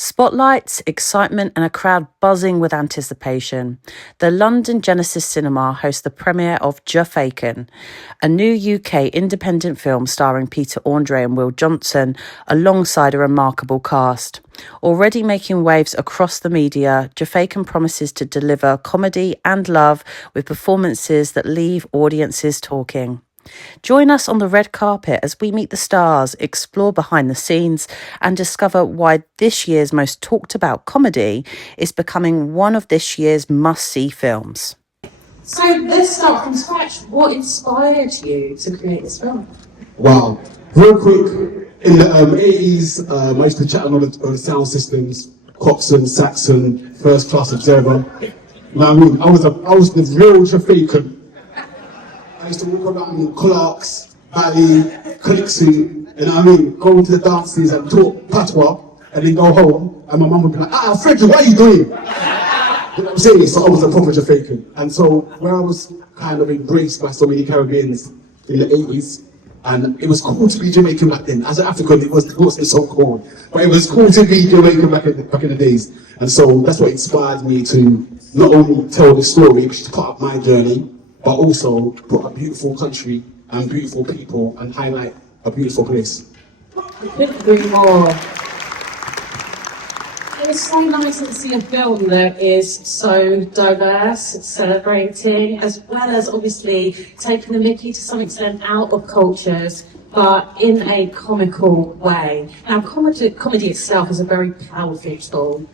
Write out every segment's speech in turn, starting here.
Spotlights, excitement, and a crowd buzzing with anticipation. The London Genesis Cinema hosts the premiere of Jafaican, a new UK independent film starring Peter Andre and Will Johnson, alongside a remarkable cast. Already making waves across the media, Jafaican promises to deliver comedy and love with performances that leave audiences talking. Join us on the red carpet as we meet the stars, explore behind the scenes, and discover why this year's most talked about comedy is becoming one of this year's must-see films. So let's start from scratch. What inspired you to create this film? Wow. Real quick, in the 80s, I used to chat on the sound systems, Coxswain, Saxon, First Class Observer. You know what I mean? I was the real Jafaican. I used to walk around in Clark's, Valley, Calixi, you know what I mean? Go to the dances and talk patois, and then go home, and my mum would be like, Fred, what are you doing? You know what I'm saying? So I was a proper Jafaican. And so where I was kind of embraced by so many Caribbeans in the 80s, and it was cool to be Jamaican back then. As an African, it wasn't so cool, but it was cool to be Jamaican back in the days. And so that's what inspired me to not only tell the story, which is part of my journey, but also put a beautiful country and beautiful people and highlight a beautiful place. I couldn't agree more. It's so nice to see a film that is so diverse, celebrating, as well as obviously taking the mickey to some extent out of cultures, but in a comical way. Now, comedy itself is a very powerful tool.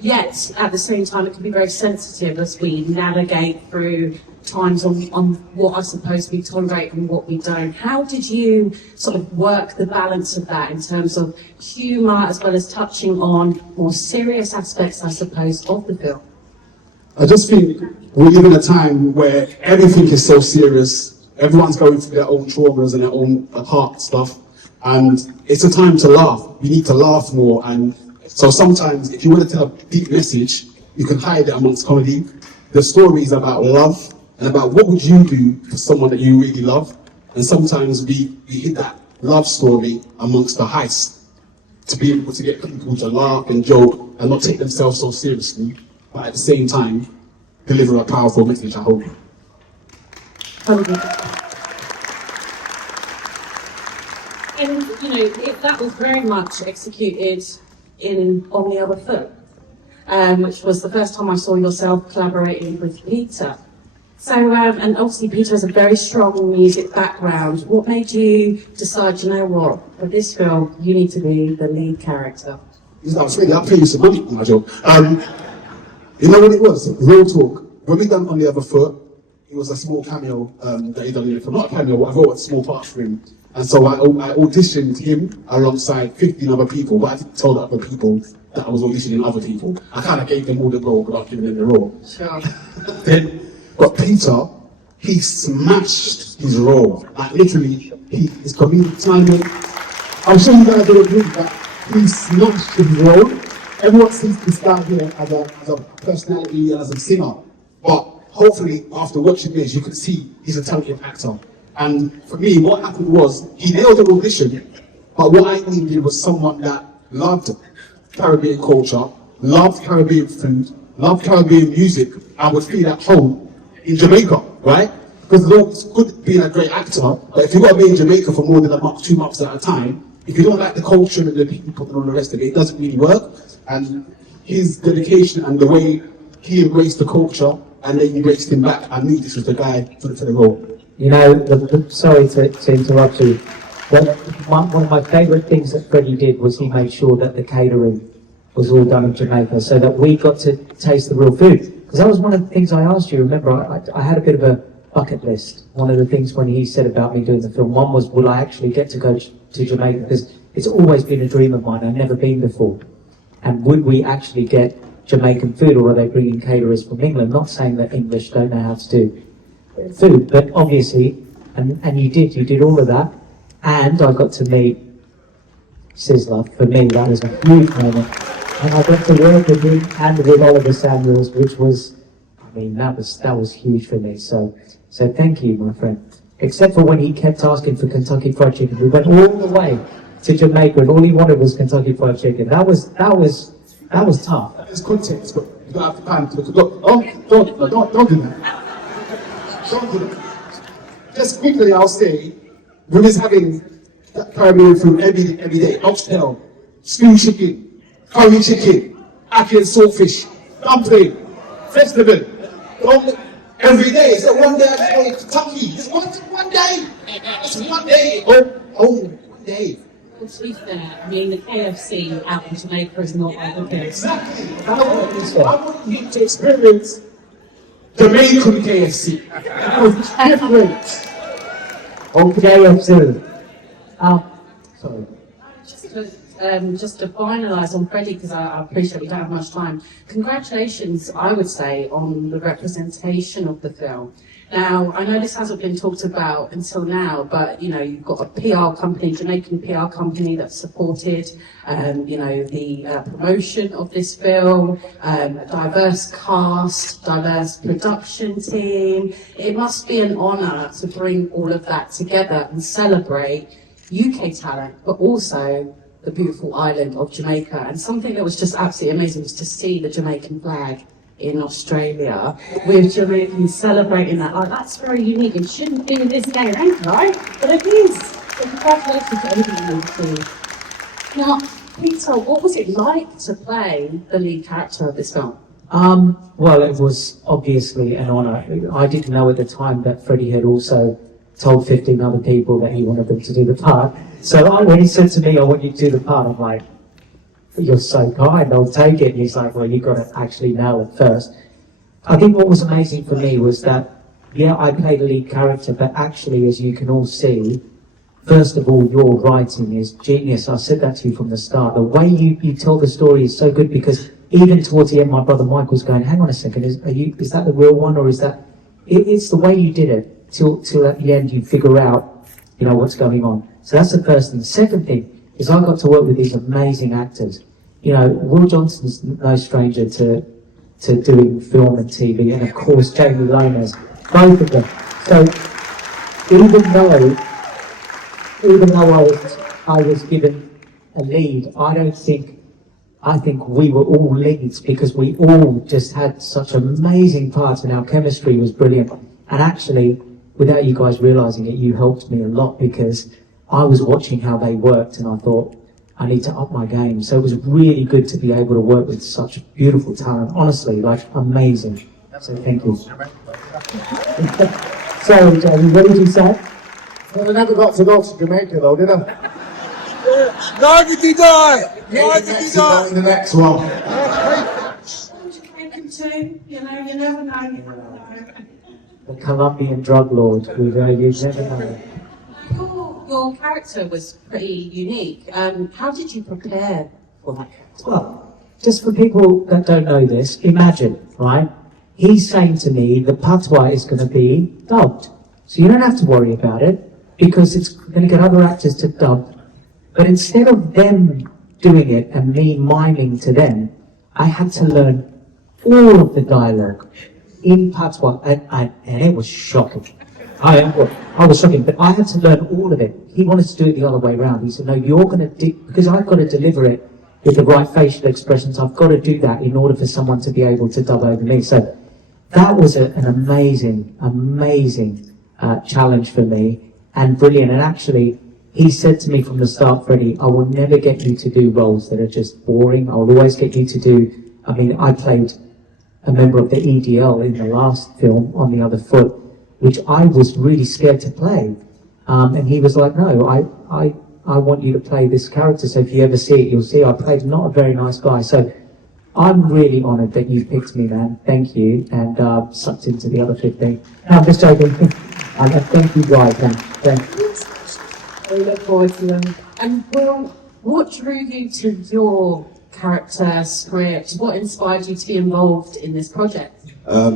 Yet, at the same time, it can be very sensitive as we navigate through times on what I suppose we tolerate and what we don't. How did you sort of work the balance of that in terms of humour as well as touching on more serious aspects, I suppose, of the film? I just think we live in a time where everything is so serious. Everyone's going through their own traumas and their own heart stuff. And it's a time to laugh. You need to laugh more. And so sometimes, if you want to tell a deep message, you can hide it amongst comedy. The story is about love and about what would you do for someone that you really love. And sometimes we hit that love story amongst the heist to be able to get people to laugh and joke and not take themselves so seriously, but at the same time, deliver a powerful message, I hope. And, that was very much executed On the Other Foot, which was the first time I saw yourself collaborating with Peter. So, and obviously Peter has a very strong music background. What made you decide, you know what, for this film, you need to be the lead character? I'll pay you some money, my job. You know what it was? Real talk. When we done On the Other Foot, it was a small cameo that he done in it for. Not a cameo, I wrote a small part for him. And so I auditioned him alongside 15 other people, but I didn't tell the other people that I was auditioning other people. I kind of gave them all the role without giving them the role. Sure. But Peter, he smashed his role. Like literally, his comedic timing. I'm sure you guys will agree that he smashed his role. Everyone sees this guy here as a personality and as a singer. But hopefully, after watching this, you can see he's a talented actor. And for me, what happened was, he nailed the audition, but what I needed was someone that loved Caribbean culture, loved Caribbean food, loved Caribbean music, and would feel at home in Jamaica, right? Because it's good being a great actor, but if you've got to be in Jamaica for more than a month, 2 months at a time, if you don't like the culture and the people and all the rest of it, it doesn't really work. And his dedication and the way he embraced the culture, and they embraced him back, I knew this was the guy for the role. You know, sorry to interrupt you, but one of my favourite things that Freddie did was he made sure that the catering was all done in Jamaica so that we got to taste the real food. Because that was one of the things I asked you. Remember, I had a bit of a bucket list. One of the things when he said about me doing the film, one was, will I actually get to go to Jamaica? Because it's always been a dream of mine. I've never been before. And would we actually get Jamaican food, or are they bringing caterers from England? Not saying that English don't know how to do food, but obviously, and you did all of that. And I got to meet Sizzler. For me, that was a huge moment. And I got to work with him and with Oliver Samuels, which was, I mean, that was huge for me. So thank you, my friend. Except for when he kept asking for Kentucky Fried Chicken. We went all the way to Jamaica, and all he wanted was Kentucky Fried Chicken. That was tough. There's context, but you don't have the time to look. Don't do that. Don't do that. Just quickly, I'll say, we was having that Caribbean food every day. Oxtail, stew chicken, curry chicken, ackee and saltfish, dumpling, festival. Every day. So one day I just go to Kentucky. It's one day. It's 1 day. Oh, 1 day. Well, to be fair, I mean, the KFC out in Jamaica is not like the KFC. Exactly. I want you to experience Jamaican KFC. It was different. Okay, sorry. Just to finalise on Freddie, because I appreciate we don't have much time. Congratulations, I would say, on the representation of the film. Now, I know this hasn't been talked about until now, but you know, you've got a PR company, Jamaican PR company that supported, the promotion of this film, diverse cast, diverse production team. It must be an honour to bring all of that together and celebrate UK talent, but also the beautiful island of Jamaica. And something that was just absolutely amazing was to see the Jamaican flag in Australia with Jamaicans celebrating that. Like, that's very unique. It shouldn't be in this day and age, right? But it is. So congratulations to everybody you see. Now, Peter, what was it like to play the lead character of this film? Well, it was obviously an honour. I didn't know at the time that Freddie had also told 15 other people that he wanted them to do the part. So when he said to me, I want you to do the part, I'm like, you're so kind, I'll take it. And he's like, well, you've got to actually nail it first. I think what was amazing for me was that, yeah, I played a lead character, but actually, as you can all see, first of all, your writing is genius. I said that to you from the start. The way you tell the story is so good, because even towards the end, my brother Mike was going, hang on a second, is that the real one, or is that... It's the way you did it, till at the end you figure out, what's going on. So that's the first thing. Second thing is I got to work with these amazing actors. Will Johnson's no stranger to doing film and TV, and of course Jamie Lomas, both of them. So even though I was given a lead, I think we were all leads, because we all just had such amazing parts and our chemistry was brilliant. And actually, without you guys realising it, you helped me a lot, because I was watching how they worked and I thought, I need to up my game. So it was really good to be able to work with such beautiful talent. Honestly, amazing. So thank you. Sorry, Jamie, what did you say? Well, I never got to go to Jamaica though, did I? Nargity die! In the next one. Jamaican too, you never know. The Colombian drug lord, you never know. Your character was pretty unique. How did you prepare for that character? Well, just for people that don't know this, imagine, right? He's saying to me, the patois is going to be dubbed. So you don't have to worry about it, because it's going to get other actors to dub. But instead of them doing it and me miming to them, I had to learn all of the dialogue in patois, and it was shocking. I was shocking, but I had to learn all of it. He wanted to do it the other way around. He said, no, you're going to because I've got to deliver it with the right facial expressions. I've got to do that in order for someone to be able to dub over me. So that was an amazing challenge for me, and brilliant. And actually, he said to me from the start, Freddie, I will never get you to do roles that are just boring. I'll always get you to do... I played a member of the EDL in the last film, On the Other Foot, which I was really scared to play. And he was like, no, I want you to play this character, so if you ever see it, you'll see I played not a very nice guy. So I'm really honoured that you picked me, man. Thank you. And sucked into the other 15. No, I'm just joking. Thank you, guys. Thank you. We look forward to them. And Will, what drew you to your character script? What inspired you to be involved in this project?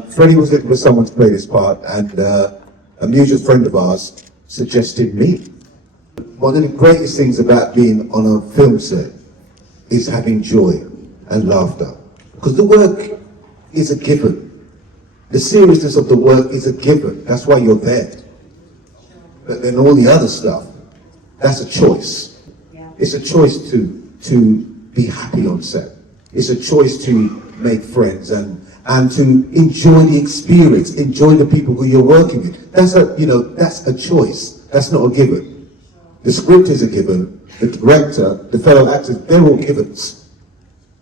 Freddie was looking for someone to play this part, and a mutual friend of ours suggested me. One of the greatest things about being on a film set is having joy and laughter, because the work is a given. The seriousness of the work is a given. That's why you're there. But then all the other stuff, that's a choice. It's a choice to be happy on set. It's a choice to make friends and to enjoy the experience, enjoy the people who you're working with. That's a choice. That's not a given. The script is a given. The director, the fellow actors, they're all givens.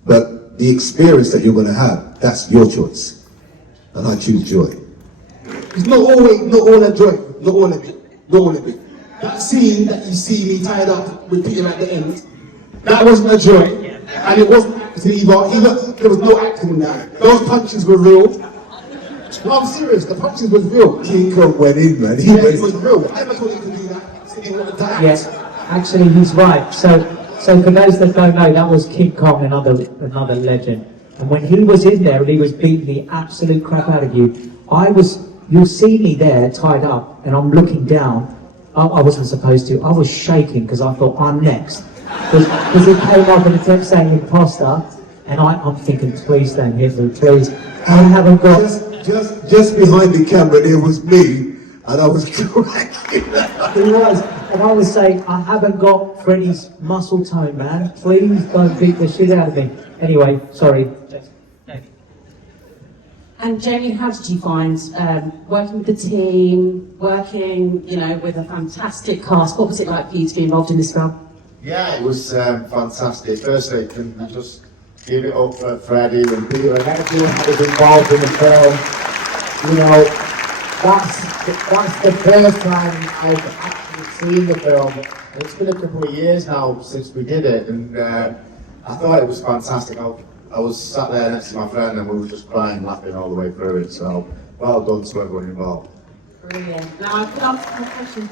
But the experience that you're going to have, that's your choice. And I choose joy. It's not all a joy, not all of it. That scene that you see me tied up with Peter at the end, that wasn't a joy, and it wasn't acting either. There was no acting in that. Those punches were real. No, I'm serious. The punches was real. King Kong went in, man. Yeah, it was real. I never thought he could do that. He wanted to act. Yes, actually he's right. So for those that don't know, that was King Kong, another legend. And when he was in there and he was beating the absolute crap out of you, you'll see me there tied up and I'm looking down. I wasn't supposed to. I was shaking because I thought I'm next. Because it came up and it kept saying imposter, and I'm thinking, please don't hit me, please. I haven't got. Just behind the camera there was me, and I was cracking. It was, and I was saying, I haven't got Freddie's muscle tone, man. Please don't beat the shit out of me. Anyway, sorry. And Jamie, how did you find working with the team, working, with a fantastic cast? What was it like for you to be involved in this film? Yeah, it was fantastic. Firstly, can we just give it up for Freddie and Peter and everyone that was involved in the film. That's the first time I've actually seen the film. It's been a couple of years now since we did it, and I thought it was fantastic. I was sat there next to my friend and we were just crying, laughing all the way through it. So, well done to everyone involved. Brilliant. Now, I've got a question.